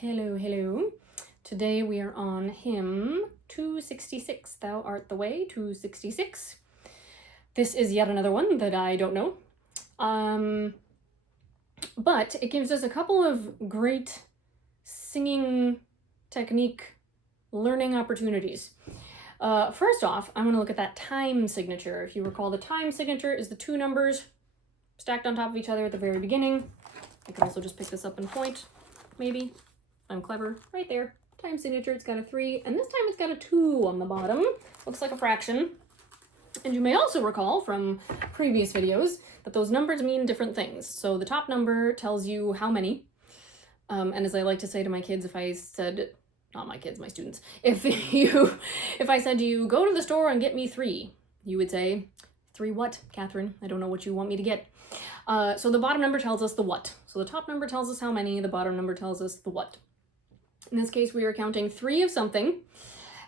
Hello, hello. Today we are on hymn 266, Thou Art the Way, 266. This is yet another one that I don't know. But it gives us a couple of great singing technique learning opportunities. First off, I'm going to look at that time signature. If you recall, the time signature is the two numbers stacked on top of each other at the very beginning. I could also just pick this up and point, maybe. I'm clever. Right there. Time signature, it's got a 3, and this time it's got a 2 on the bottom. Looks like a fraction. And you may also recall from previous videos that those numbers mean different things. So the top number tells you how many. And as I like to say to my kids, if I said, not my kids, my students, if I said to you, go to the store and get me 3, you would say, 3 what, Catherine? I don't know what you want me to get. So the bottom number tells us the what. So the top number tells us how many, the bottom number tells us the what. In this case, we are counting 3 of something,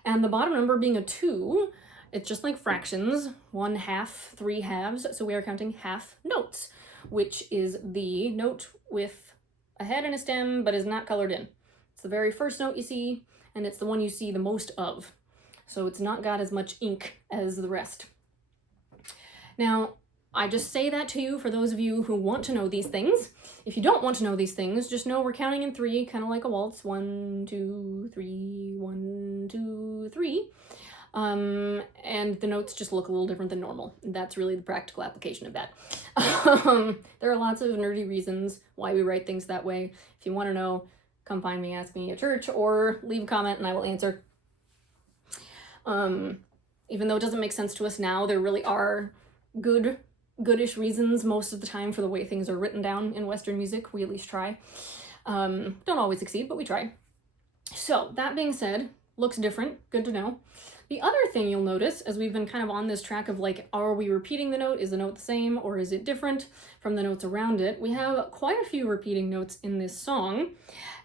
and the bottom number being a 2, it's just like fractions, 1 half, 3 halves, so we are counting half notes, which is the note with a head and a stem, but is not colored in. It's the very first note you see, and it's the one you see the most of. So it's not got as much ink as the rest. Now, I just say that to you for those of you who want to know these things. If you don't want to know these things, just know we're counting in 3, kind of like a waltz. 1, 2, 3, 1, 2, 3. And the notes just look a little different than normal. That's really the practical application of that. There are lots of nerdy reasons why we write things that way. If you want to know, come find me, ask me at church, or leave a comment and I will answer. Even though it doesn't make sense to us now, there really are goodish reasons most of the time for the way things are written down in Western music. We at least try. Don't always succeed, but we try. So that being said, looks different, good to know. The other thing you'll notice, as we've been kind of on this track of like, are we repeating the note? Is the note the same or is it different from the notes around it? We have quite a few repeating notes in this song,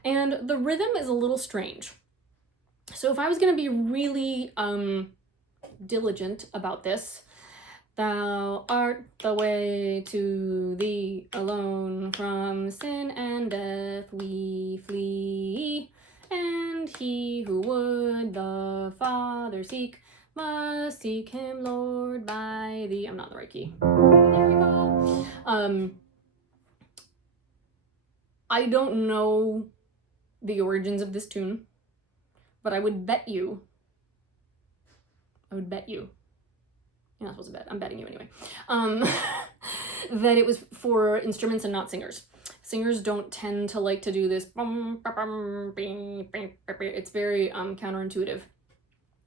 and the rhythm is a little strange. So if I was going to be really diligent about this, Thou art the way, to thee alone, from sin and death we flee. And he who would the Father seek, must seek him, Lord, by thee. I'm not in the right key. There we go. I don't know the origins of this tune, but I would bet you. You're not supposed to bet. I'm betting you anyway. That it was for instruments and not singers. Singers don't tend to like to do this. It's very counterintuitive.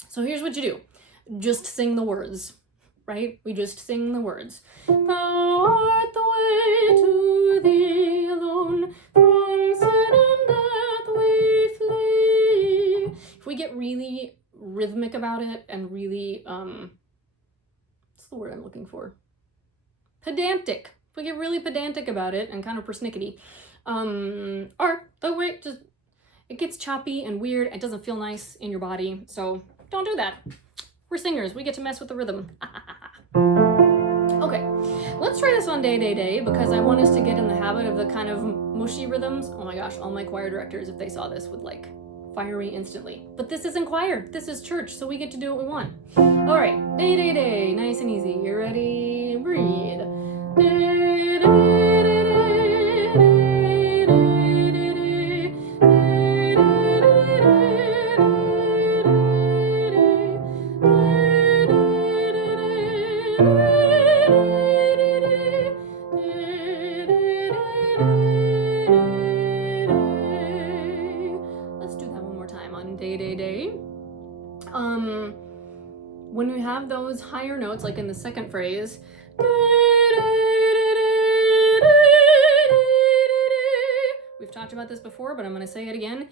So here's what you do. Just sing the words, right? We just sing the words. Thou art the way, to thee alone, from sin and death we flee. If we get really rhythmic about it and really, what's the word I'm looking for? Pedantic. If we get really pedantic about it and kind of persnickety, or the way, just, it gets choppy and weird. It doesn't feel nice in your body, so don't do that. We're singers. We get to mess with the rhythm. Okay, let's try this on Day, Day, Day, because I want us to get in the habit of the kind of mushy rhythms. Oh my gosh, all my choir directors, if they saw this, would like fire me instantly. But this isn't choir, this is church, so we get to do what we want. All right, Day, Day, Day, nice and easy. You ready? Breathe. Day, day, day, day, day, day, let's do that one more time on Day, Day, Day. When you have those higher notes, like in the second phrase, we've talked about this before, but I'm going to say it again.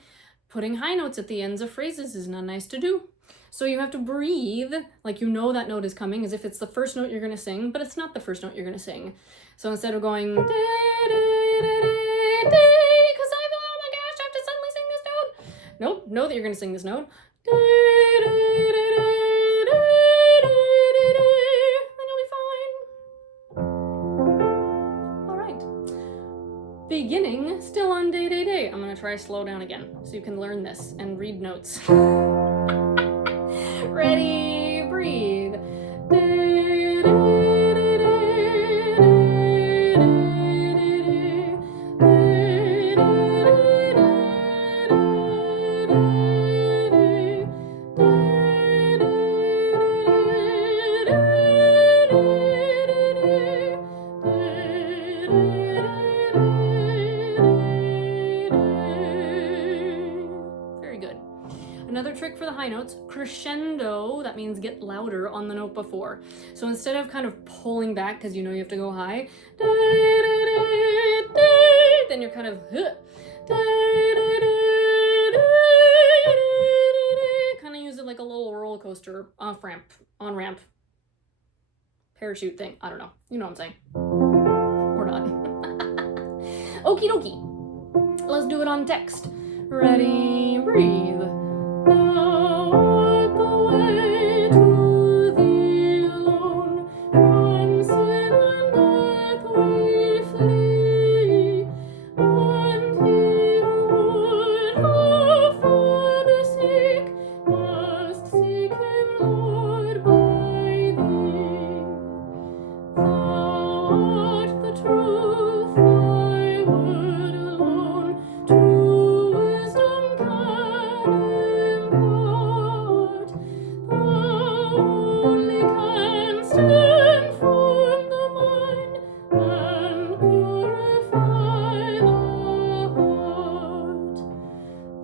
Putting high notes at the ends of phrases is not nice to do. So you have to breathe like you know that note is coming, as if it's the first note you're going to sing, but it's not the first note you're going to sing. So instead of going, because oh my gosh, I have to suddenly sing this note. Nope, know that you're going to sing this note. Beginning still on Day, Day, Day. I'm going to try to slow down again so you can learn this and read notes. Ready, breathe. Very good. Another trick for the high notes, crescendo, that means get louder on the note before. So instead of kind of pulling back because you know you have to go high, then you're kind of kind of use it like a little roller coaster off ramp, on ramp, parachute thing. I don't know. You know what I'm saying. Or not. Okie dokie. Let's do it on text. Ready, breathe. Thou art the way to thee alone. From sin and death we flee. And he who would our Father seek must seek him, Lord, by thee. Thou art the truth, thy word alone, true wisdom can impart. Thou only canst inform the mind and purify the heart.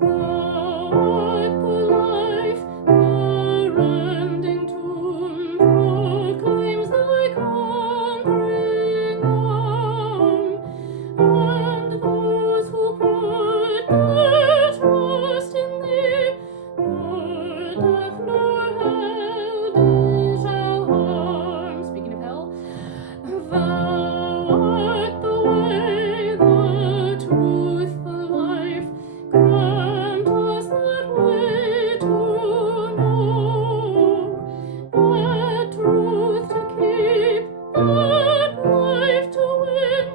Thou art the life, the rending tomb proclaims thy conquering arm, and those who put their trust in thee, nor death nor hell shall harm. Speaking of hell, thou art the way, the truth, the life. Grant us that way to know, that truth to keep, that life to win,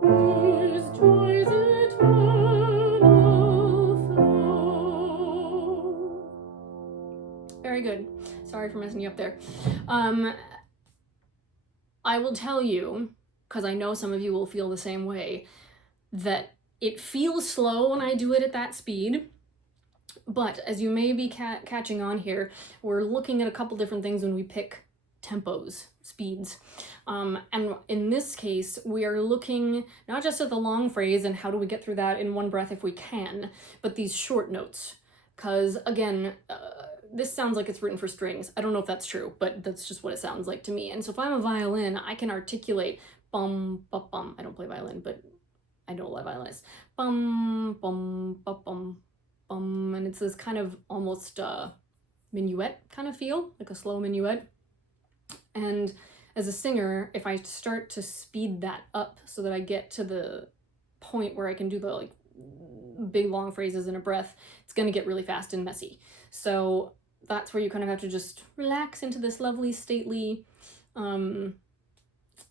whose joys eternal flow. Very good. Sorry for messing you up there. I will tell you, because I know some of you will feel the same way, that it feels slow when I do it at that speed. But as you may be catching on here, we're looking at a couple different things when we pick tempos, speeds. And in this case, we are looking not just at the long phrase and how do we get through that in one breath if we can, but these short notes. Because again, this sounds like it's written for strings. I don't know if that's true, but that's just what it sounds like to me. And so if I'm a violin, I can articulate bum, bum, bum. I don't play violin, but I know a lot of violinists. Bum, bum, bum, bum, bum. And it's this kind of almost minuet kind of feel, like a slow minuet. And as a singer, if I start to speed that up so that I get to the point where I can do the like big long phrases in a breath, it's going to get really fast and messy. So that's where you kind of have to just relax into this lovely, stately,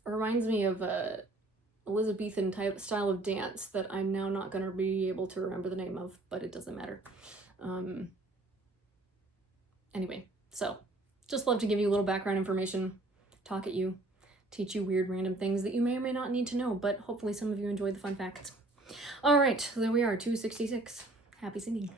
reminds me of a Elizabethan type style of dance that I'm now not going to be able to remember the name of, but it doesn't matter. Anyway, so just love to give you a little background information, talk at you, teach you weird random things that you may or may not need to know, but hopefully some of you enjoyed the fun facts. All right, there we are, 266. Happy singing.